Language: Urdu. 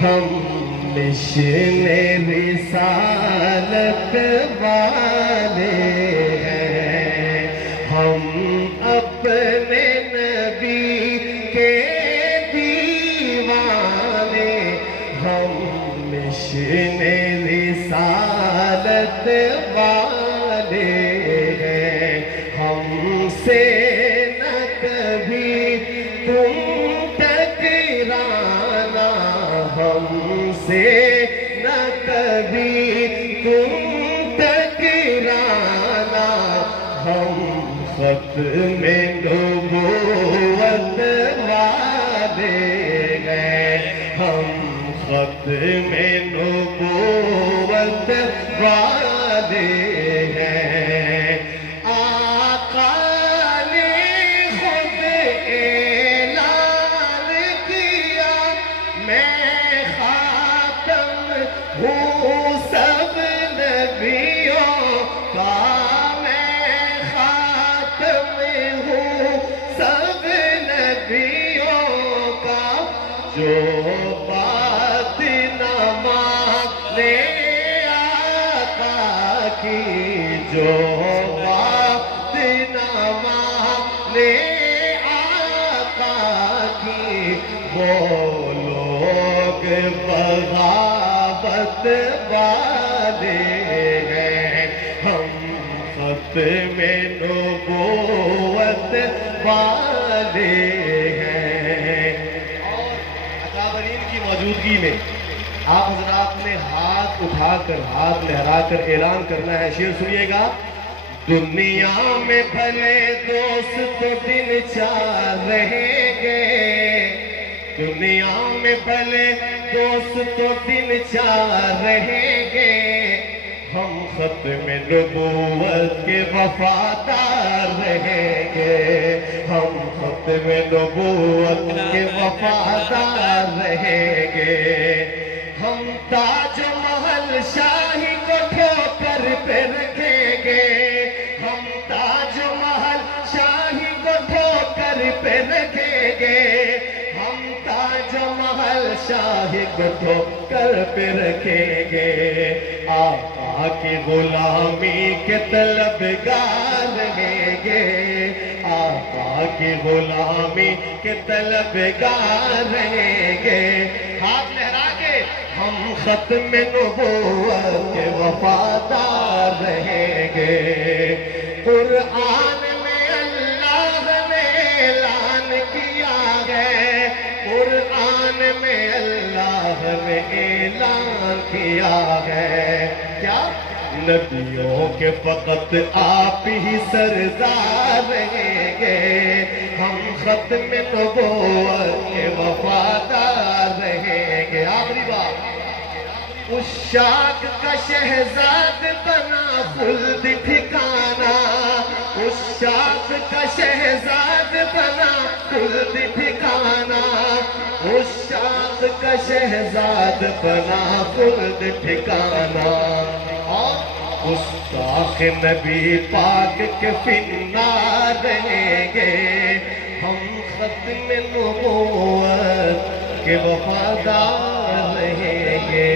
ہم مشن رسالت والے ہیں، ہم اپنے نبی کے دیوانے، ہم مشن رسالت والے ہیں، ہم سے نہ کبھی تم ٹکرانا، ہم سے نہ کبھی تم ٹکرانا، ہم ختم نبوت والے ہیں، ہم ختم نبوت والے ہیں۔ آقا نے خود اعلان کیا میں خاتم ہوں سب نبیوں کا، میں خاتم ہوں سب نبیوں کا، جو بات نہ مانے آقا کی، جو بات نہ مانے آقا کی، وہ لوگ بغاوت والے ہیں، ہم ختم نبوت والے ہیں۔ اور اکابرین کی موجودگی میں آپ حضرات نے ہاتھ اٹھا کر، ہاتھ لہرا کر اعلان کرنا ہے۔ شعر سنیے گا۔ دنیا میں بھلے دوست تو دن چار رہیں گے، دنیا میں بھلے دوست تو دن چار رہیں گے، ہم ختم نبوت کے وفادار رہیں گے، ہم ختم نبوت کے وفادار رہیں گے، ہم تاج محل شاہی کو ٹھوکر پہ رکھیں گے، ہم تاج محل شاہی کو ٹھوکر پہ رکھیں گے، ہم تاج محل شاہی کو ٹھوکر پہ رکھیں گے، آقا کی غلامی کے طلبگار رہیں گے، آقا کی غلامی کے طلبگار رہیں گے، ہاتھ لہرا کے ہم ختم نبوت کے وفادار رہیں گے۔ قرآن میں اللہ نے اعلان کیا ہے، قرآن میں اللہ نے اعلان کیا ہے، کیا؟ نبیوں کے فقط آپ ہی سردار رہیں گے، ہم ختم نبوت کے وفادار رہیں گے۔ آخری بات، عشاق کا شہزاد بنا خلد ٹھکانہ، عشاق کا شہزاد بنا خلد ٹھکانہ، عشاق کا شہزاد بنا خلد ٹھکانہ، اور گستاخ نبی پاک کے فنار رہیں گے، ہم ختم نبوت کے وفادار رہیں گے۔